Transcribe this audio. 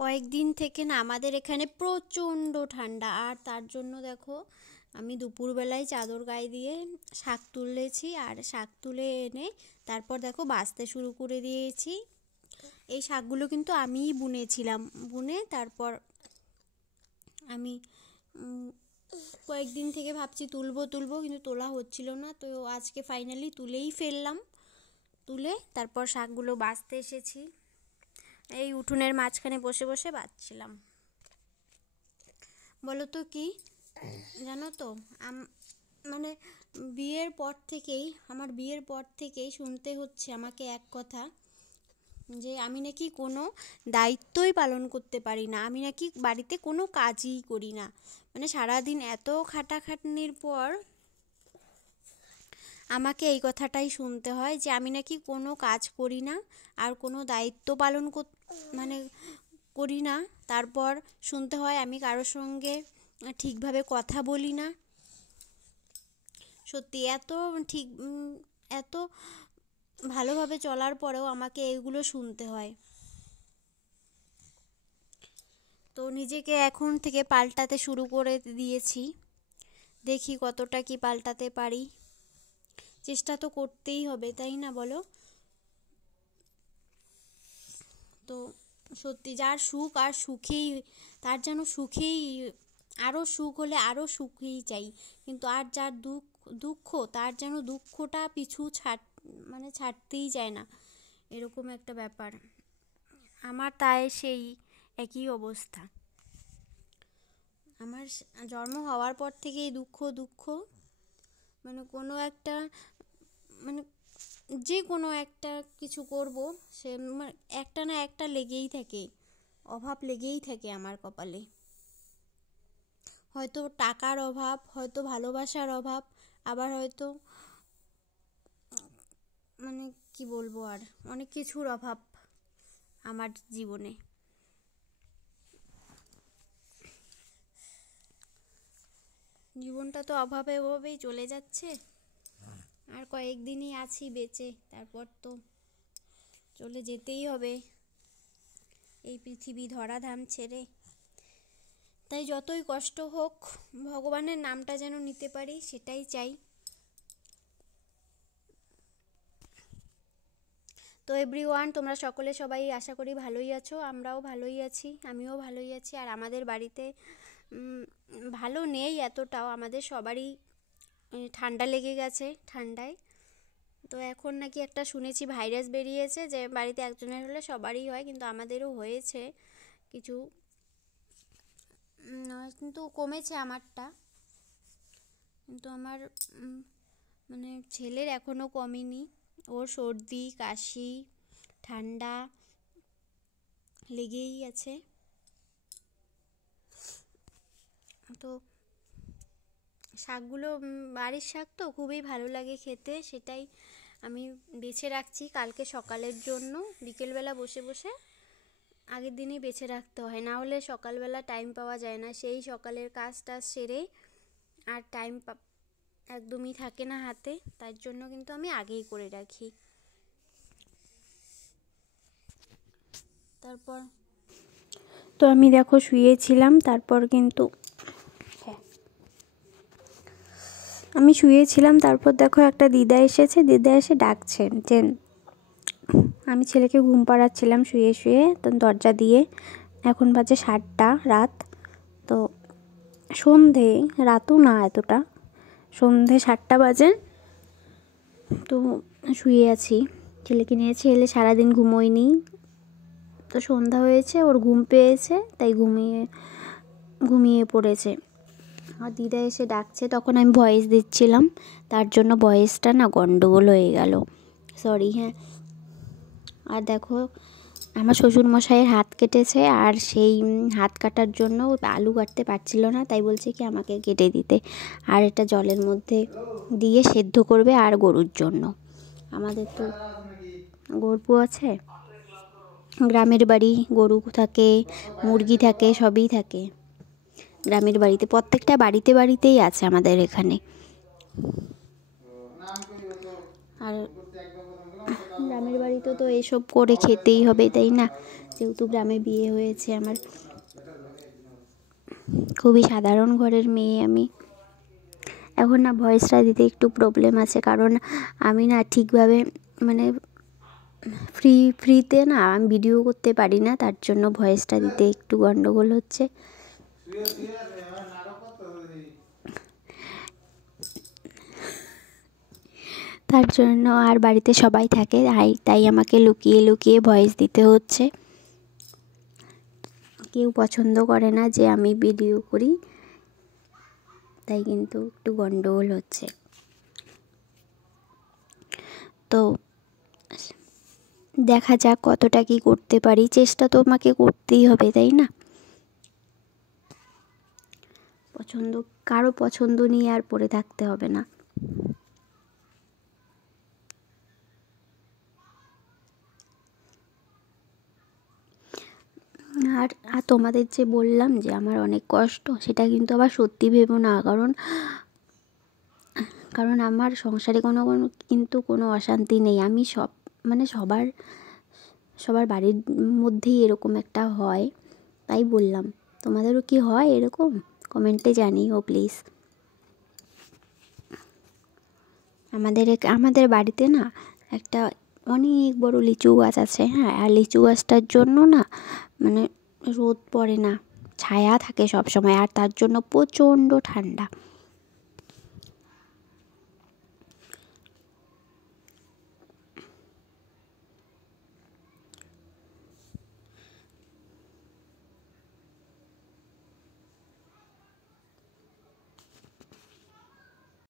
কয়েকদিন থেকে না আমাদের এখানে প্রচণ্ড ঠান্ডা, আর তার জন্য দেখো আমি দুপুরবেলায় চাদর গায়ে দিয়ে শাক তুলেছি, আর শাক তুলে এনে তারপর দেখো বাছতে শুরু করে দিয়েছি। এই শাকগুলো কিন্তু আমিই বুনেছিলাম, বুনে তারপর আমি কয়েকদিন থেকে ভাবছি তুলবো কিন্তু তোলা হচ্ছিল না, তো আজকে ফাইনালি তুলেই ফেললাম। তুলে তারপর শাকগুলো বাছতে এসেছি। এই উঠোনের মাঝখানে বসে বসে বাছছিলাম। বলো তো কি জানো তো, মানে আমার বিয়ের পর থেকেই শুনতে হচ্ছে আমাকে এক কথা, যে আমি নাকি কোনো দায়িত্বই পালন করতে পারি না, আমি নাকি বাড়িতে কোনো কাজই করি না। মানে সারাদিন এত খাটাখাটনির পর আমাকে এই কথাটাই শুনতে হয় যে আমি নাকি কোনো কাজ করি না আর কোনো দায়িত্ব পালন মানে করি না। তারপর শুনতে হয় আমি কারোর সঙ্গে ঠিকভাবে কথা বলি না। সত্যি এত ভালোভাবে চলার পরেও আমাকে এইগুলো শুনতে হয়। তো নিজেকে এখন থেকে পাল্টাতে শুরু করে দিয়েছি, দেখি কতটা কি পাল্টাতে পারি। চেষ্টা তো করতেই হবে, তাই না বলো? তো সত্যি যার সুখ আর সুখেই, তার যেন সুখেই, আরও সুখ হলে আরও সুখেই চাই, কিন্তু আর যার দুঃখ তার যেন দুঃখটা পিছু ছাড়তেই চায় না, এরকম একটা ব্যাপার। আমার তাই সেই একই অবস্থা। আমার জন্ম হওয়ার পর থেকেই দুঃখ মানে কোনো একটা, মানে যে কোনো একটা কিছু করব, সে একটা না একটা লেগেই থাকে, অভাব লেগেই থাকে আমার কপালে। হয়তো টাকার অভাব, হয়তো ভালোবাসার অভাব, আবার হয়তো মানে কি বলবো, আর অনেক কিছুর অভাব আমার জীবনে। জীবনটা তো অভাবেই চলে যাচ্ছে, আর কয়েকদিনই আছি বেঁচে, তারপর তো চলে যেতেই হবে এই পৃথিবী ধরাধাম ছেড়ে। তাই যতই কষ্ট হোক ভগবানের নামটা যেন নিতে পারি, সেটাই চাই। তো এভরিওয়ান, তোমরা সবাই আশা করি ভালোই আছো, আমরাও ভালোই আছি, আমিও ভালোই আছি। আর আমাদের বাড়িতে ভালো নেই এতটাও, আমাদের সবারই ঠান্ডা লেগে গেছে ঠান্ডায়। তো এখন নাকি একটা শুনেছি ভাইরাস বেরিয়েছে, যে বাড়িতে একজনের হলে সবারই হয়, কিন্তু আমাদেরও হয়েছে কিছু, কিন্তু কমেছে আমারটা। কিন্তু আমার মানে ছেলের এখনও কমেনি, ওর সর্দি কাশি ঠান্ডা লেগেই আছে। তো শাকগুলো বাড়ির শাক তো খুবই ভালো লাগে খেতে, সেটাই আমি বেছে রাখছি কালকে সকালের জন্য। বিকেলবেলা বসে বসে আগের দিনই বেছে রাখতে হয়, না হলে সকালবেলা টাইম পাওয়া যায় না, সেই সকালের কাজটা সেরে আর টাইম একদমই থাকে না হাতে, তার জন্য কিন্তু আমি আগেই করে রাখি। তারপর তো আমি দেখো শুয়েছিলাম, তারপর দেখো একটা দিদা এসে ডাকছে, যে আমি ছেলেকে ঘুম পাড়াচ্ছিলাম শুয়ে শুয়ে, তো দরজা দিয়ে, এখন বাজে 7টা রাত। তো রাতও না এতটা, সন্ধে 7টা বাজে। তো শুয়ে আছি, ছেলেকে নিয়ে, ছেলে সারাদিন ঘুমোয়নি, তো সন্ধ্যা হয়েছে, ওর ঘুম পেয়েছে, তাই ঘুমিয়ে পড়েছে। আর দিদা এসে ডাকছে, তখন আমি ভয়েস দিচ্ছিলাম, তার জন্য ভয়েসটা না গন্ডগোল হয়ে গেল, সরি। হ্যাঁ, আর দেখো আমার শ্বশুরমশাইয়ের হাত কেটেছে, আর সেই হাত কাটার জন্য আলু কাটতে পারছিল না, তাই বলছে কি আমাকে কেটে দিতে, আর এটা জলের মধ্যে দিয়ে সেদ্ধ করবে, আর গরুর জন্য। আমাদের তো গরু আছে, গ্রামের বাড়ি, গরু থাকে, মুরগি থাকে, সবই থাকে গ্রামের বাড়িতে, প্রত্যেকটা বাড়িতেই আছে আমাদের এখানে। আর গ্রামের বাড়িতে তো এসব করে খেতেই হবে, তাই না? যেহেতু গ্রামে বিয়ে হয়েছে আমার, খুবই সাধারণ ঘরের মেয়ে আমি। এখন না ভয়েসটা দিতে একটু প্রবলেম আছে, কারণ আমি না ঠিকভাবে মানে ফ্রিতে না আমি ভিডিও করতে পারি না, তার জন্য ভয়েসটা দিতে একটু গন্ডগোল হচ্ছে। তার জন্য আর বাড়িতে সবাই থাকে, তাই আমাকে লুকিয়ে লুকিয়ে ভয়েস দিতে হচ্ছে। কেউ পছন্দ করে না যে আমি ভিডিও করি, তাই কিন্তু একটু গন্ডগোল হচ্ছে। তো দেখা যাক কতটা কি করতে পারি, চেষ্টা তো আমাকে করতেই হবে, তাই না? কারো পছন্দ নিয়ে আর পড়ে থাকতে হবে না। আর তোমাদের যে বললাম যে আমার অনেক কষ্ট, সেটা কিন্তু আবার সত্যি ভেবো না, কারণ আমার সংসারে কিন্তু কোনো অশান্তি নেই। আমি সবার বাড়ির মধ্যেই এরকম একটা হয়, তাই বললাম। তোমাদেরও কি হয় এরকম? কমেন্টে জানিও প্লিজ। আমাদের বাড়িতে না একটা অনেক বড় লিচু গাছ আছে, হ্যাঁ। আর লিচু গাছটার জন্য না মানে রোদ পড়ে না, ছায়া থাকে সব সময়, আর তার জন্য প্রচণ্ড ঠান্ডা।